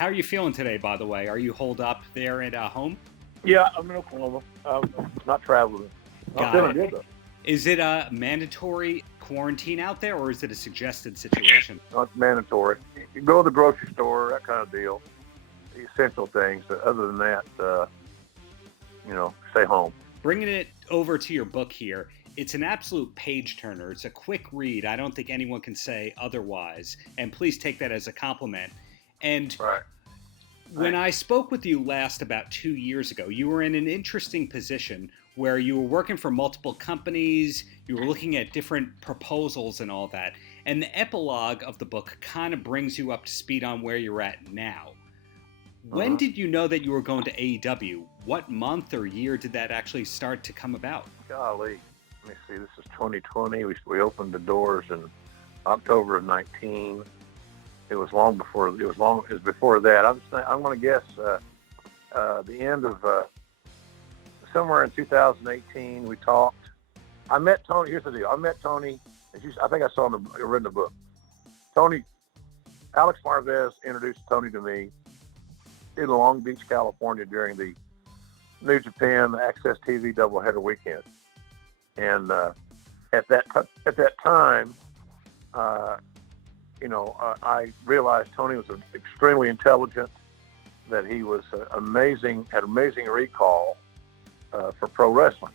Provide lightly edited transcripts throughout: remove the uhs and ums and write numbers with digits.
How are you feeling today, by the way? Are you holed up there at home? Yeah, I'm in Oklahoma. I'm not traveling. I'm Got feeling it. good though. Is it a mandatory quarantine out there, or is it a suggested situation? Not mandatory. You go to the grocery store, that kind of deal. The essential things. But other than that, stay home. Bringing it over to your book here, it's an absolute page turner. It's a quick read. I don't think anyone can say otherwise. And please take that as a compliment. And Right. when I spoke with you last about 2 years ago, you were in an interesting position where you were working for multiple companies, you were looking at different proposals and all that. And the epilogue of the book kind of brings you up to speed on where you're at now. When did you know that you were going to AEW? What month or year did that actually start to come about? Golly. Let me see. This is 2020. We opened the doors in October of 19. It was long before. It was before that. I'm going to guess the end of somewhere in 2018. We talked. I met Tony. Here's the deal. I met Tony. I think I read in the book. Tony, Alex Marvez introduced Tony to me in Long Beach, California during the New Japan Access TV doubleheader weekend, and at that time. I realized Tony was extremely intelligent, that he was had amazing recall for pro wrestling.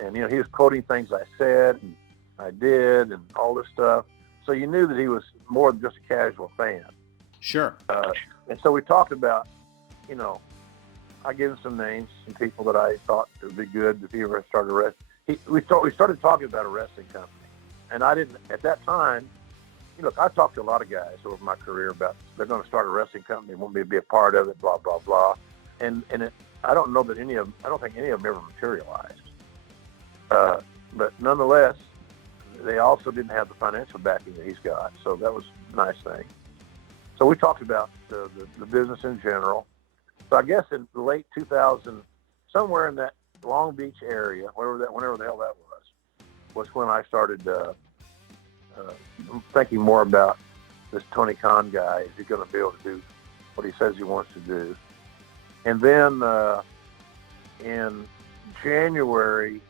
And, he was quoting things I said and I did and all this stuff. So you knew that he was more than just a casual fan. Sure. And so we talked about, I gave him some names, some people that I thought would be good if he ever started a wrestling. We started talking about a wrestling company. And I didn't, at that time, look, I talked to a lot of guys over my career about they're going to start a wrestling company, want me to be a part of it, blah, blah, blah. I don't think any of them ever materialized. But nonetheless, they also didn't have the financial backing that he's got. So that was a nice thing. So we talked about the business in general. So I guess in the late 2000, somewhere in that Long Beach area, whenever the hell that was when I started thinking more about this Tony Khan guy. Is he going to be able to do what he says he wants to do? And then in January,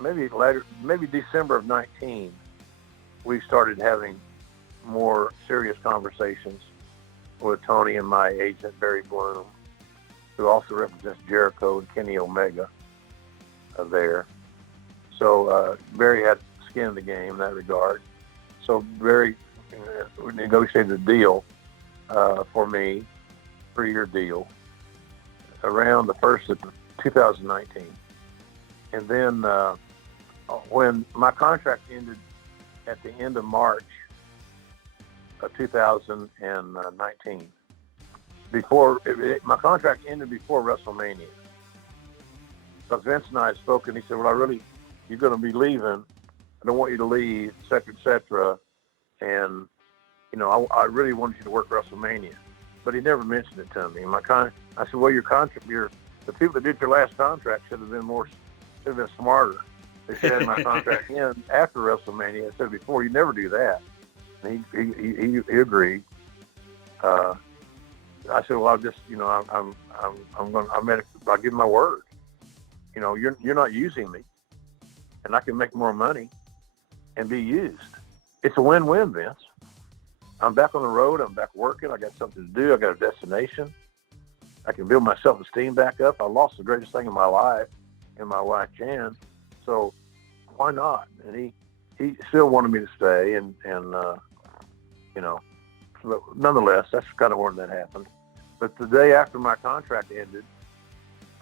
maybe December of 19, we started having more serious conversations with Tony and my agent, Barry Bloom, who also represents Jericho and Kenny Omega there. So Barry had skin in the game in that regard. So Barry negotiated a deal for me, 3-year deal, around the first of 2019. And then when my contract ended at the end of March of 2019, my contract ended before WrestleMania. So Vince and I had spoken. He said, "Well, you're going to be leaving. I don't want you to leave, et cetera, et cetera. And, I really wanted you to work WrestleMania." But he never mentioned it to me. I said, "Well, the people that did your last contract should have been smarter. They should have had my contract in after WrestleMania instead of before. You never do that." And he agreed. I said, "Well, I'll just, I'll give my word. You're not using me, and I can make more money and be used. It's a win-win, Vince. I'm back on the road. I'm back working. I got something to do. I got a destination. I can build my self-esteem back up. I lost the greatest thing in my life, and my wife, Jan. So why not?" And he still wanted me to stay, and but nonetheless, that's kind of when that happened. But the day after my contract ended,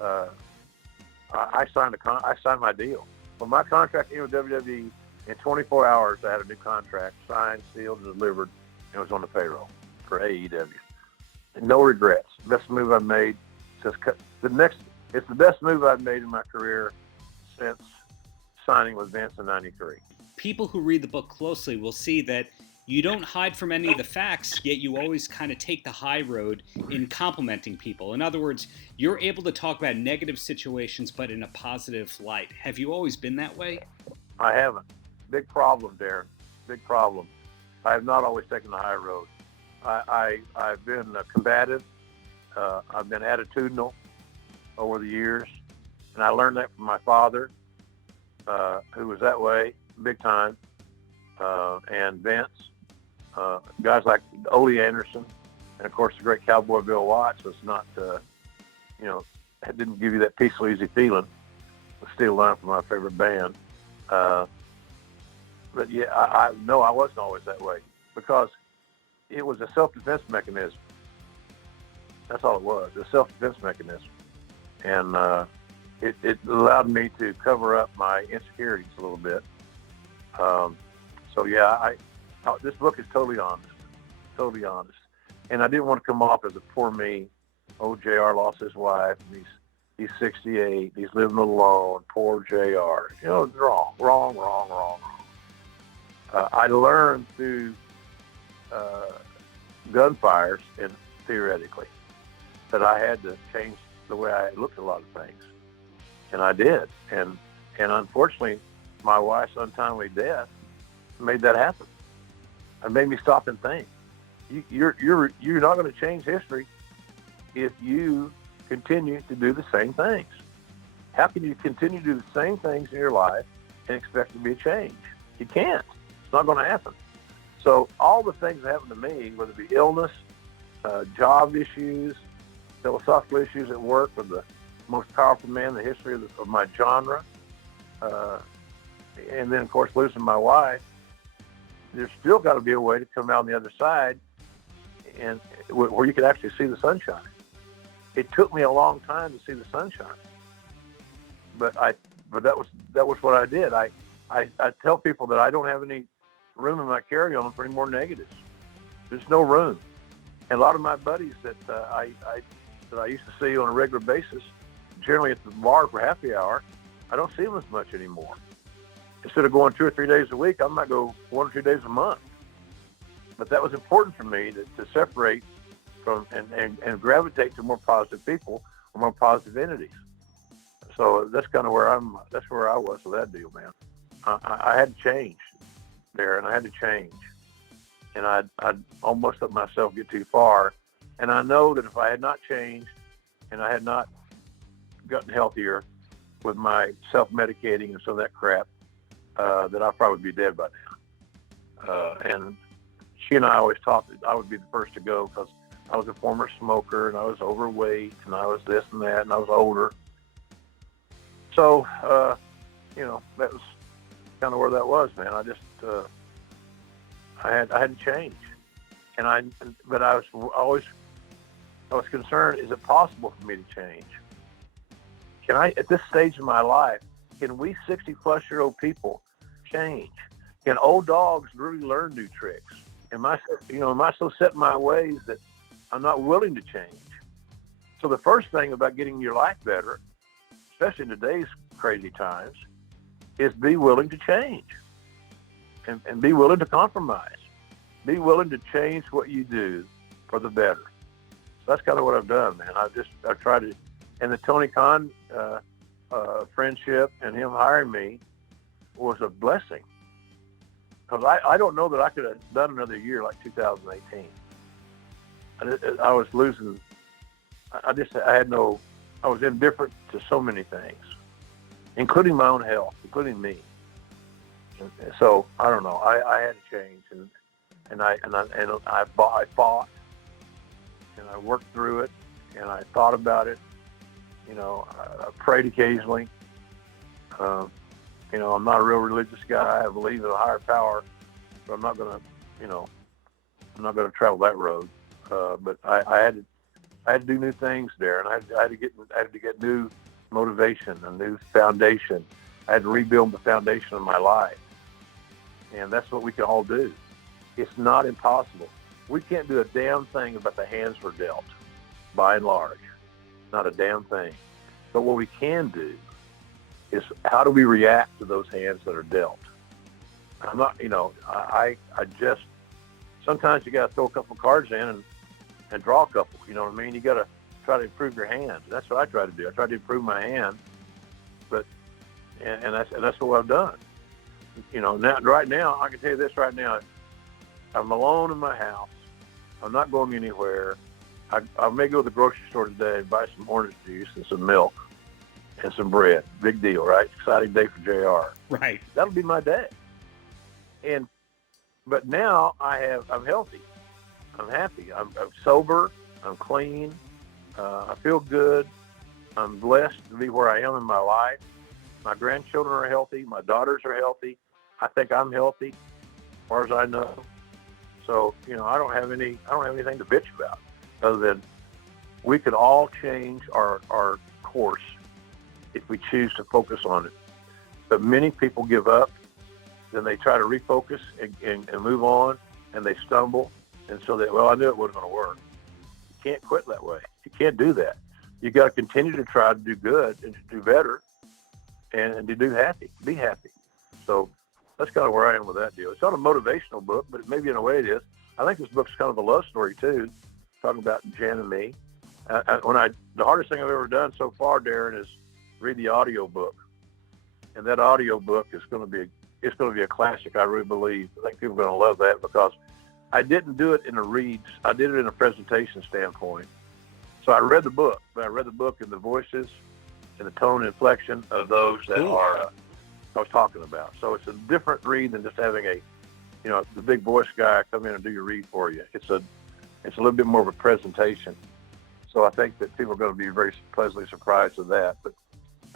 I signed my deal. When my contract ended with WWE, in 24 hours, I had a new contract signed, sealed, and delivered, and was on the payroll for AEW. And no regrets. Best move I've made since it's the best move I've made in my career since signing with Vince in '93. People who read the book closely will see that you don't hide from any of the facts, yet you always kind of take the high road in complimenting people. In other words, you're able to talk about negative situations, but in a positive light. Have you always been that way? I haven't. Big problem, Darren. Big problem. I have not always taken the high road. I've been combative. I've been attitudinal over the years, and I learned that from my father, who was that way big time, and Vince, guys like Ole Anderson, and of course the great Cowboy Bill Watts was not, it didn't give you that peaceful, easy feeling. Steal line from my favorite band. But yeah, I know I wasn't always that way because it was a self-defense mechanism. That's all it was, a self-defense mechanism. And it allowed me to cover up my insecurities a little bit. So yeah, this book is totally honest. And I didn't want to come off as a poor me. Oh, JR lost his wife, and he's 68, he's living alone, poor JR. It's wrong. I learned through gunfires and theoretically that I had to change the way I looked at a lot of things. And I did. And unfortunately, my wife's untimely death made that happen. It made me stop and think. You're not going to change history if you continue to do the same things. How can you continue to do the same things in your life and expect to be a change? You can't. It's not going to happen. So all the things that happened to me, whether it be illness, job issues, philosophical issues at work with the most powerful man in the history of my genre, and then, of course, losing my wife, there's still got to be a way to come out on the other side and where you could actually see the sunshine. It took me a long time to see the sunshine, but that was what I did. I tell people that I don't have any room in my carry-on for any more negatives. There's no room. And a lot of my buddies that I used to see on a regular basis, generally at the bar for happy hour, I don't see them as much anymore. Instead of going 2 or 3 days a week, I might go 1 or 2 days a month. But that was important for me to separate from and gravitate to more positive people or more positive entities. So that's kind of where I was with that deal, man. I had to change there, and I had to change. And I'd almost let myself get too far. And I know that if I had not changed and I had not gotten healthier with my self-medicating and some of that crap, that I'd probably be dead by now. And she and I always talked that I would be the first to go because I was a former smoker and I was overweight and I was this and that and I was older. So, that was kind of where that was, man. I just, I had to change. But I was concerned, is it possible for me to change? Can I, at this stage of my life, can we 60-plus-year-old people change? Can old dogs really learn new tricks? Am I so set in my ways that I'm not willing to change? So the first thing about getting your life better, especially in today's crazy times, is be willing to change and be willing to compromise. Be willing to change what you do for the better. So that's kind of what I've done, man. I've tried to, and the Tony Khan friendship and him hiring me was a blessing. Because I don't know that I could have done another year like 2018. I was losing. I was indifferent to so many things, including my own health, including me. And so I don't know. I had to change, and I fought, and I worked through it, and I thought about it. I prayed occasionally. I'm not a real religious guy. I believe in a higher power, but I'm not going to travel that road. But I had to do new things, Darren. I had to get new motivation, a new foundation. I had to rebuild the foundation of my life, and that's what we can all do. It's not impossible. We can't do a damn thing about the hands we're dealt, by and large. Not a damn thing. But what we can do is how do we react to those hands that are dealt? I'm not, I just, sometimes you got to throw a couple cards in and draw a couple, you know what I mean? You got to try to improve your hand. That's what I try to do. I try to improve my hand, and that's what I've done. Right now, I can tell you this right now, I'm alone in my house. I'm not going anywhere. I may go to the grocery store today and buy some orange juice and some milk and some bread. Big deal, right? Exciting day for JR. Right. That'll be my day. But now I'm healthy. I'm happy. I'm sober. I'm clean. I feel good. I'm blessed to be where I am in my life. My grandchildren are healthy. My daughters are healthy. I think I'm healthy, as far as I know. So, I don't have anything to bitch about, other than we could all change our course if we choose to focus on it. But many people give up, then they try to refocus and move on, and they stumble. And so I knew it wasn't going to work. You can't quit that way. You can't do that. You got to continue to try to do good and to do better and to be happy. So that's kind of where I am with that deal. It's not a motivational book, but maybe in a way it is. I think this book's kind of a love story too, talking about Jan and me. The hardest thing I've ever done so far, Darren, is read the audio book. And that audio book is going to be a classic, I really believe. I think people are going to love that because I didn't do it in a reads. I did it in a presentation standpoint. So I read the book, but I read the book in the voices and the tone and inflection of those that I was talking about. So it's a different read than just having the big voice guy come in and do your read for you. It's a little bit more of a presentation. So I think that people are going to be very pleasantly surprised with that. But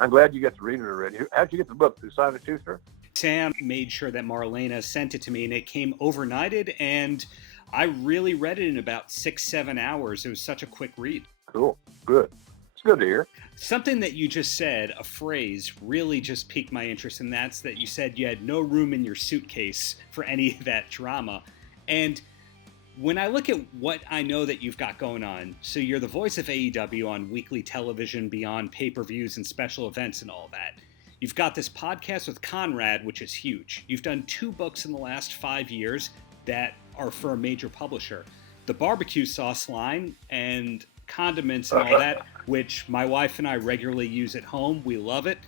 I'm glad you got to read it already. How'd you get the book? Through Simon & Schuster? Sam made sure that Marlena sent it to me, and it came overnighted, and I really read it in about 6-7 hours. It was such a quick read. Cool. Good. It's good to hear. Something that you just said, a phrase, really just piqued my interest, and that's that you said you had no room in your suitcase for any of that drama. And when I look at what I know that you've got going on, so you're the voice of AEW on weekly television, beyond pay-per-views and special events and all that. You've got this podcast with Conrad, which is huge. You've done 2 books in the last 5 years that are for a major publisher. The barbecue sauce line and condiments and all that, which my wife and I regularly use at home. We love it.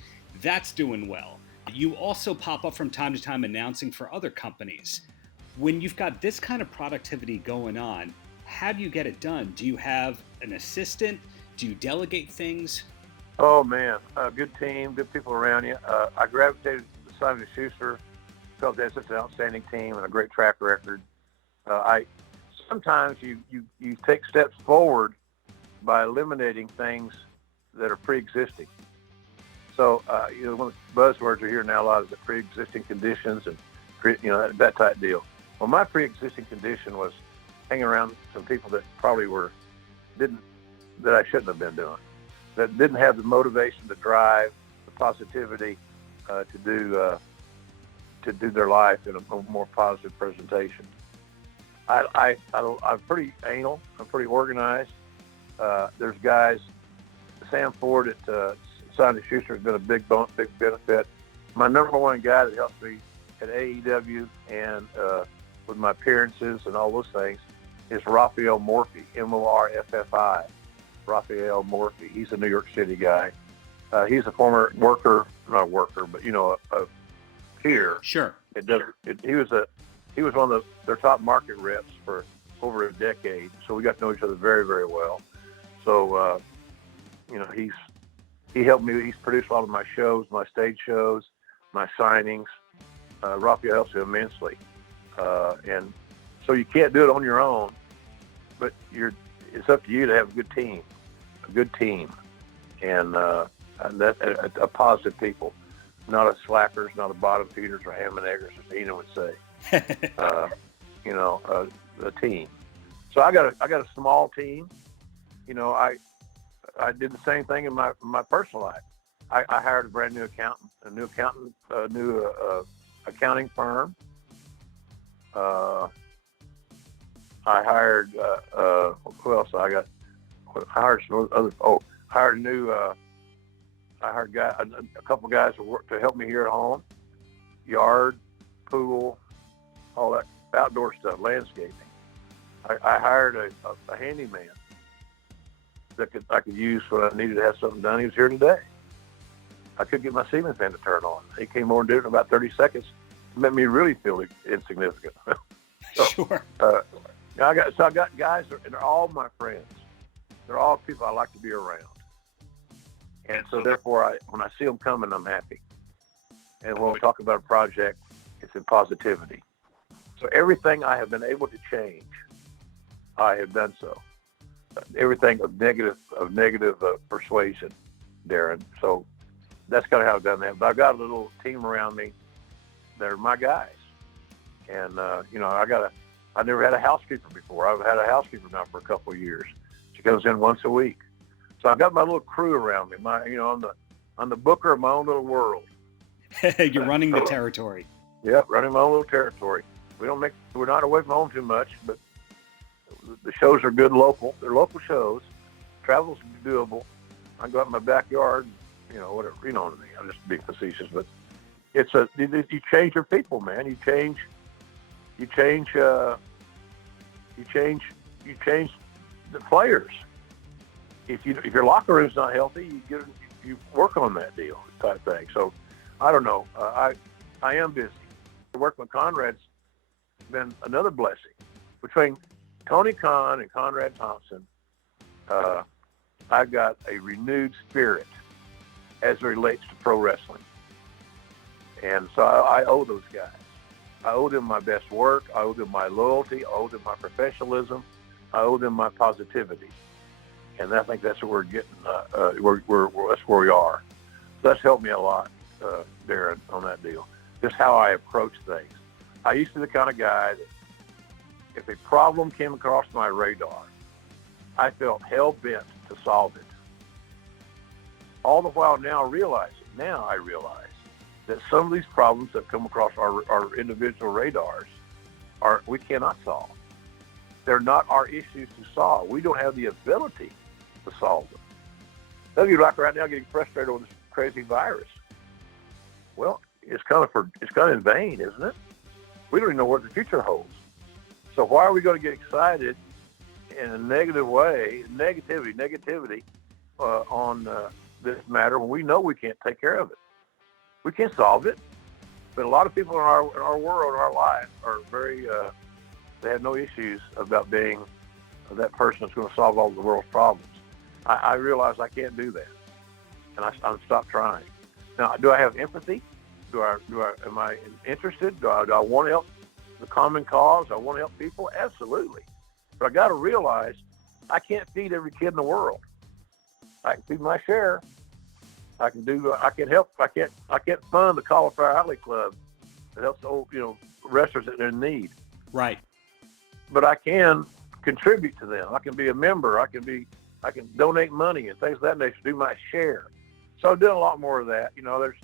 That's doing well. You also pop up from time to time announcing for other companies. When you've got this kind of productivity going on, how do you get it done? Do you have an assistant? Do you delegate things? Oh, man. Good team, good people around you. I gravitated to Simon & Schuster because that's such an outstanding team and a great track record. Sometimes you take steps forward by eliminating things that are pre-existing. So, one of the buzzwords we hear now a lot is the pre-existing conditions and, that type deal. Well, my pre-existing condition was hanging around some people that probably that I shouldn't have been doing, that didn't have the motivation, the drive, the positivity to do their life in a more positive presentation. I'm pretty anal. I'm pretty organized. There's guys. Sam Ford at Simon & Schuster has been a big benefit. My number one guy that helps me at AEW and with my appearances and all those things is Raphael Morphy, Morffi. Raphael Morphy. He's a New York City guy. He's a former not a worker, but a peer. Sure. He was one of their top market reps for over a decade, so we got to know each other very, very well. So, he helped me. He's produced a lot of my shows, my stage shows, my signings. Raphael helps me immensely. And so you can't do it on your own, but it's up to you to have a good team, and that a positive people, not a slackers, not a bottom feeders or ham and eggers, as Ena would say. A team. So I got a small team. I did the same thing in my personal life. I hired a brand new accountant, a new accounting firm. I hired who else? I hired some other. I hired a couple guys to help me here at home. Yard, pool, all that outdoor stuff, landscaping. I hired a handyman that I could use when I needed to have something done. He was here today. I couldn't get my ceiling fan to turn on. He came over and did it in about 30 seconds. It made me really feel insignificant. Sure. I got guys, and they're all my friends. They're all people I like to be around. And so therefore, when I see them coming, I'm happy. And when we talk about a project, it's in positivity. So everything I have been able to change, I have done so. Everything of negative persuasion, Darren. So that's kind of how I've done that. But I've got a little team around me. They're my guys. And, I never had a housekeeper before. I've had a housekeeper now for a couple of years. She comes in once a week. So I've got my little crew around me. I'm the booker of my own little world. You're running the territory. Yeah, running my own little territory. We're not away from home too much, but the shows are good local. They're local shows. Travel's doable. I can go out in my backyard, whatever. You know what I mean. I'm just being facetious, but you change your people, man. You change the players. If your locker room's not healthy, you work on that deal type thing. So I don't know. I am busy. Working with Conrad's been another blessing. Between Tony Khan and Conrad Thompson, I've got a renewed spirit as it relates to pro wrestling. And so I owe those guys. I owe them my best work. I owe them my loyalty. I owe them my professionalism. I owe them my positivity. And I think that's what we're getting. That's where we are. So that's helped me a lot, Darren, on that deal. Just how I approach things. I used to be the kind of guy that if a problem came across my radar, I felt hell-bent to solve it. All the while now I realize that some of these problems that come across our individual radars we cannot solve. They're not our issues to solve. We don't have the ability to solve them. Some of you like right now getting frustrated over this crazy virus. Well, it's kind of in vain, isn't it? We don't even know what the future holds. So why are we going to get excited in a negative way, negativity on this matter when we know we can't take care of it? We can't solve it. But a lot of people in our world, in our life, are very, they have no issues about being that person that's going to solve all the world's problems. I realize I can't do that. And I stopped trying. Now, do I have empathy? Am I interested? Do I want to help the common cause? I want to help people? Absolutely. But I got to realize I can't feed every kid in the world. I can feed my share. I can help. I can't fund the Cauliflower Alley Club that helps old, wrestlers that are in need. Right. But I can contribute to them. I can be a member. I can donate money and things of that nature, do my share. So I'm doing a lot more of that. There's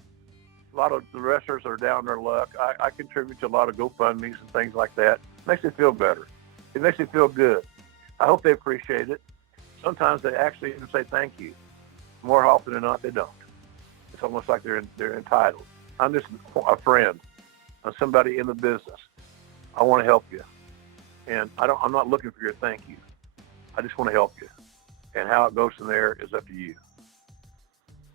a lot of the wrestlers that are down their luck. I contribute to a lot of GoFundMes and things like that. It makes me feel better. It makes me feel good. I hope they appreciate it. Sometimes they actually even say thank you. More often than not, they don't. It's almost like they're entitled. I'm just a friend. I'm somebody in the business. I want to help you. And I'm not looking for your thank you. I just want to help you. And how it goes from there is up to you.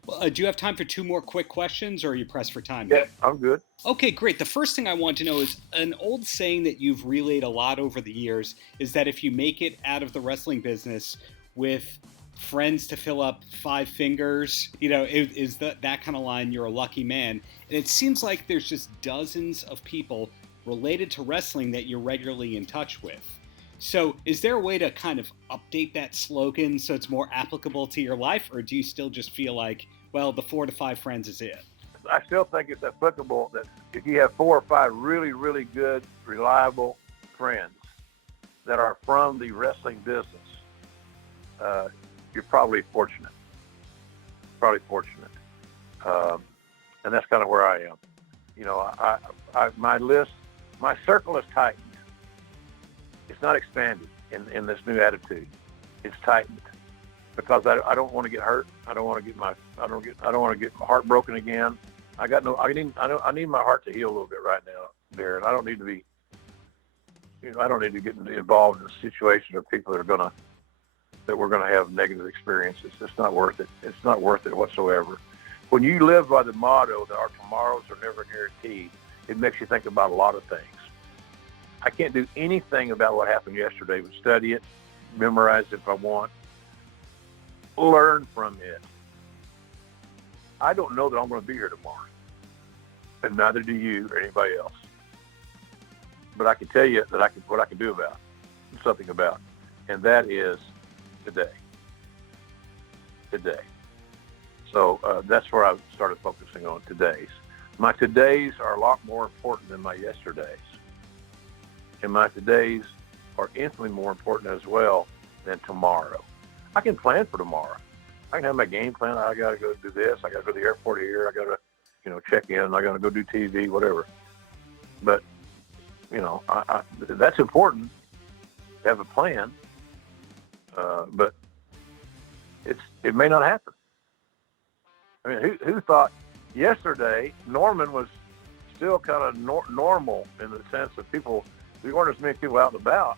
Well, do you have time for two more quick questions, or are you pressed for time? Yeah, I'm good. Okay, great. The first thing I want to know is an old saying that you've relayed a lot over the years is that if you make it out of the wrestling business with friends to fill up 5 fingers, is that kind of line, you're a lucky man. And it seems like there's just dozens of people related to wrestling that you're regularly in touch with. So is there a way to kind of update that slogan so it's more applicable to your life, or do you still just feel like, well, the 4 to 5 friends is it? I still think it's applicable that if you have 4 or 5 really, really good, reliable friends that are from the wrestling business, you're probably fortunate. And that's kind of where I am. My circle is tightened. It's not expanded in this new attitude. It's tightened because I don't want to get hurt. I don't want to get my heart broken again. I need my heart to heal a little bit right now, Darren. I don't need to be. I don't need to get involved in a situation or people that we're gonna have negative experiences. It's not worth it. It's not worth it whatsoever. When you live by the motto that our tomorrows are never guaranteed, it makes you think about a lot of things. I can't do anything about what happened yesterday but study it, memorize it if I want, learn from it. I don't know that I'm going to be here tomorrow, and neither do you or anybody else. But I can tell you that what I can do about it, something about it, and that is today. Today. So that's where I started focusing on today's. My todays are a lot more important than my yesterdays. And my todays are infinitely more important as well than tomorrow. I can plan for tomorrow. I can have my game plan. I got to go do this. I got to go to the airport here. I got to, check in. I got to go do TV, whatever. But, that's important to have a plan. But it may not happen. I mean, who thought yesterday Norman was still kind of normal in the sense that we weren't as many people out and about,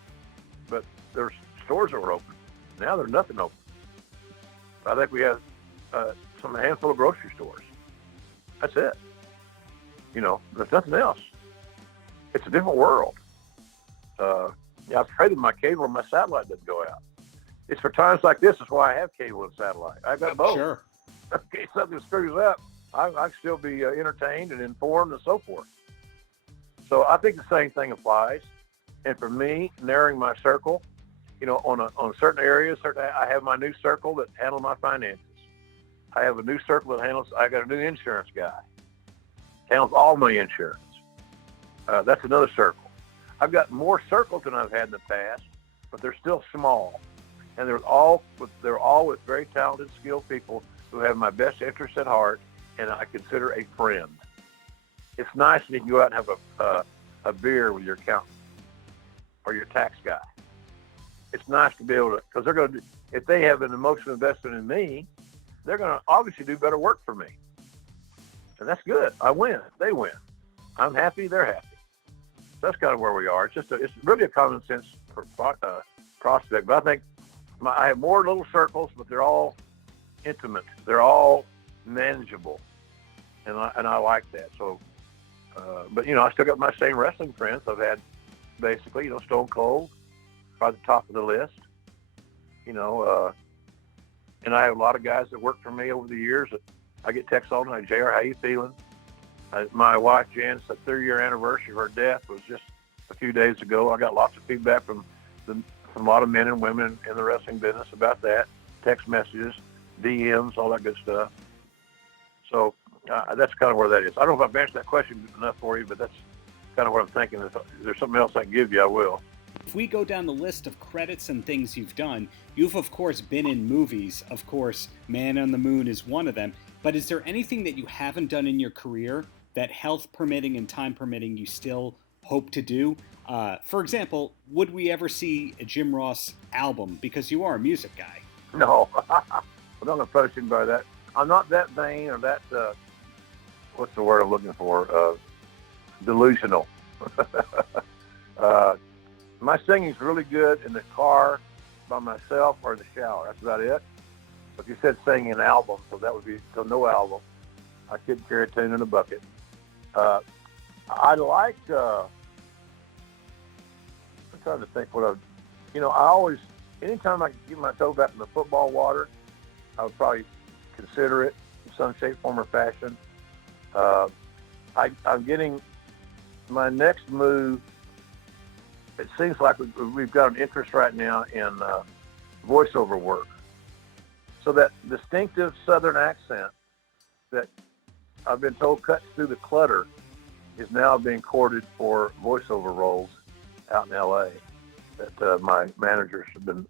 but there's stores that were open. Now there's nothing open. I think we have a handful of grocery stores. That's it. There's nothing else. It's a different world. I've traded my cable and my satellite doesn't go out. It's for times like this is why I have cable and satellite. I've got both. Sure. In case something screws up, I can still be entertained and informed and so forth. So I think the same thing applies. And for me, narrowing my circle, on certain areas, I have my new circle that handles my finances. I have a new circle that I got a new insurance guy. Handles all my insurance. That's another circle. I've got more circles than I've had in the past, but they're still small. And they're all with very talented, skilled people who have my best interests at heart, and I consider a friend. It's nice when you can go out and have a beer with your accountant or your tax guy. It's nice to be able to, because they're going to, if they have an emotional investment in me, they're going to obviously do better work for me. And that's good. I win. They win. I'm happy. They're happy. That's kind of where we are. It's really a common sense prospect. But I think I have more little circles, but they're all intimate. They're all manageable. And I like that. So, but I still got my same wrestling friends I've had basically, Stone Cold, probably the top of the list, and I have a lot of guys that work for me over the years that I get texts all the time. JR, how you feeling? My wife, Jan's 3-year anniversary of her death was just a few days ago. I got lots of feedback from a lot of men and women in the wrestling business about that, text messages, DMs, all that good stuff. So that's kind of where that is. I don't know if I've answered that question enough for you, but that's kind of what I'm thinking. If there's something else I can give you, I will. If we go down the list of credits and things you've done, you've of course been in movies. Of course, Man on the Moon is one of them. But is there anything that you haven't done in your career that, health permitting and time permitting, you still hope to do? For example, would we ever see a Jim Ross album? Because you are a music guy. No, I'm not going to approach him by that. I'm not that vain or that, what's the word I'm looking for? Delusional. My singing's really good in the car by myself or in the shower. That's about it. But you said singing an album, so that would be no album. I couldn't carry a tune in a bucket. I like, I'm trying to think what I always, anytime I can get my toe back in the football water, I would probably consider it in some shape, form, or fashion. I'm getting my next move. It seems like we've got an interest right now in voiceover work. So that distinctive Southern accent that I've been told cuts through the clutter is now being courted for voiceover roles out in L.A. that my managers have been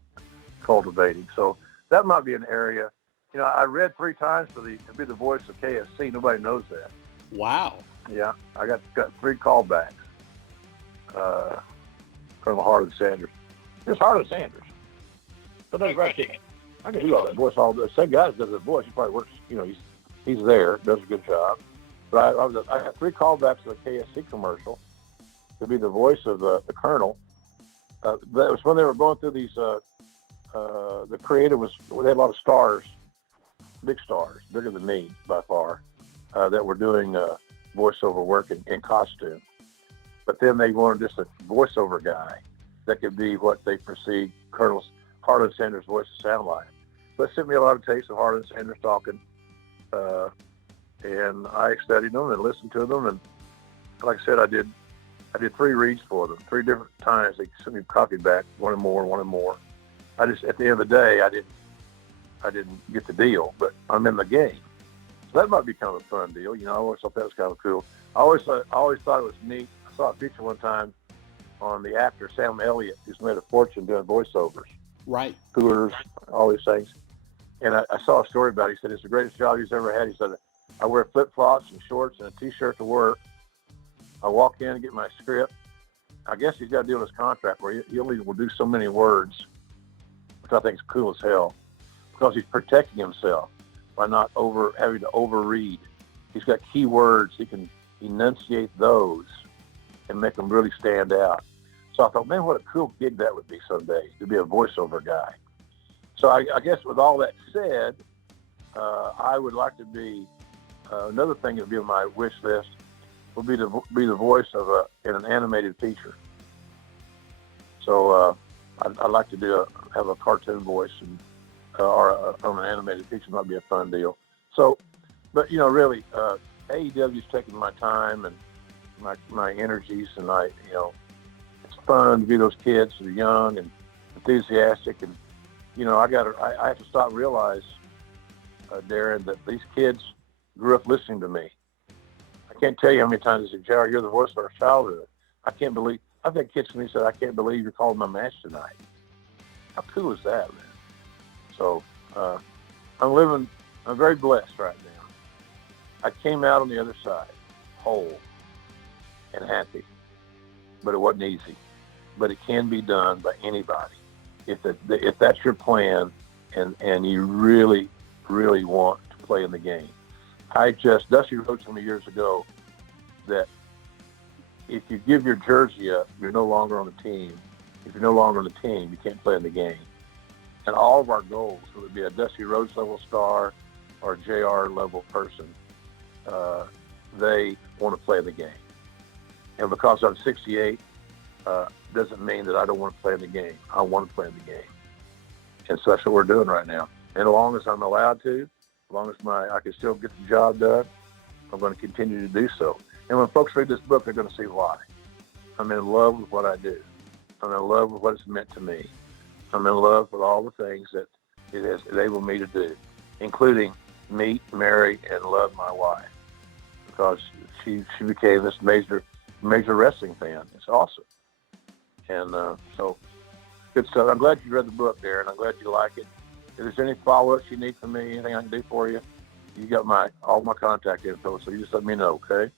cultivating. So that might be an area. I read 3 times to be the voice of KFC. Nobody knows that. Wow. Yeah, I got 3 callbacks from Harlan Sanders. It's Harlan Sanders. So that's right. I can do all that voice all the same guy that does the voice. He probably works. He's there, does a good job. But I got 3 callbacks to the KFC commercial to be the voice of the Colonel. That was when they were going through these. The creative they had a lot of stars, big stars, bigger than me by far, that were doing voiceover work in costume. but then they wanted just a voiceover guy that could be what they perceived Colonel Harlan Sanders' voice to sound like. So they sent me a lot of tapes of Harlan Sanders talking, and I studied them and listened to them. And like I said, I did 3 reads for them, 3 different times. They sent me copy back, one and more. I just, at the end of the day, I didn't get the deal, but I'm in the game. So that might be kind of a fun deal. You know, I always thought that was kind of cool. I always thought it was neat. I saw a feature one time on the actor Sam Elliott, who's made a fortune doing voiceovers. Right. Tours, all these things. And I saw a story about it. He said it's the greatest job he's ever had. He said, I wear flip-flops and shorts and a T-shirt to work. I walk in and get my script. I guess he's got a deal in his contract where he only will do so many words, which I think is cool as hell, because he's protecting himself by not having to overread. He's got key words. He can enunciate those and make them really stand out. So I thought, man, what a cool gig that would be someday, to be a voiceover guy. So I guess with all that said, I would like to be, another thing that would be on my wish list would be to be the voice of in an animated feature. So I'd like to have a cartoon voice or on an animated feature. Might be a fun deal. So, but you know, really, AEW is taking my time and my energies, and it's fun to be those kids who are young and enthusiastic, and you know, I have to stop and realize, Darren, that these kids grew up listening to me. I can't tell you how many times they say, Jared, you're the voice of our childhood. I've had kids to me said, I can't believe you're calling my match tonight. How cool is that, man? So I'm very blessed right now. I came out on the other side, whole and happy, but it wasn't easy. But it can be done by anybody. If that's your plan and you really, really want to play in the game. Dusty wrote to me years ago that if you give your jersey up, you're no longer on the team. If you're no longer on the team, you can't play in the game. And all of our goals, whether it be a Dusty Rhodes level star or a JR level person, they want to play in the game. And because I'm 68, doesn't mean that I don't want to play in the game. I want to play in the game. And so that's what we're doing right now. And as long as I'm allowed to, as long as I can still get the job done, I'm going to continue to do so. And when folks read this book, they're going to see why. I'm in love with what I do. I'm in love with what it's meant to me. I'm in love with all the things that it has enabled me to do, including meet, marry, and love my wife, because she became this major wrestling fan. It's awesome. And so, good stuff. I'm glad you read the book, Darren. I'm glad you like it. If there's any follow-ups you need from me, anything I can do for you, you got all my contact info, so you just let me know, okay?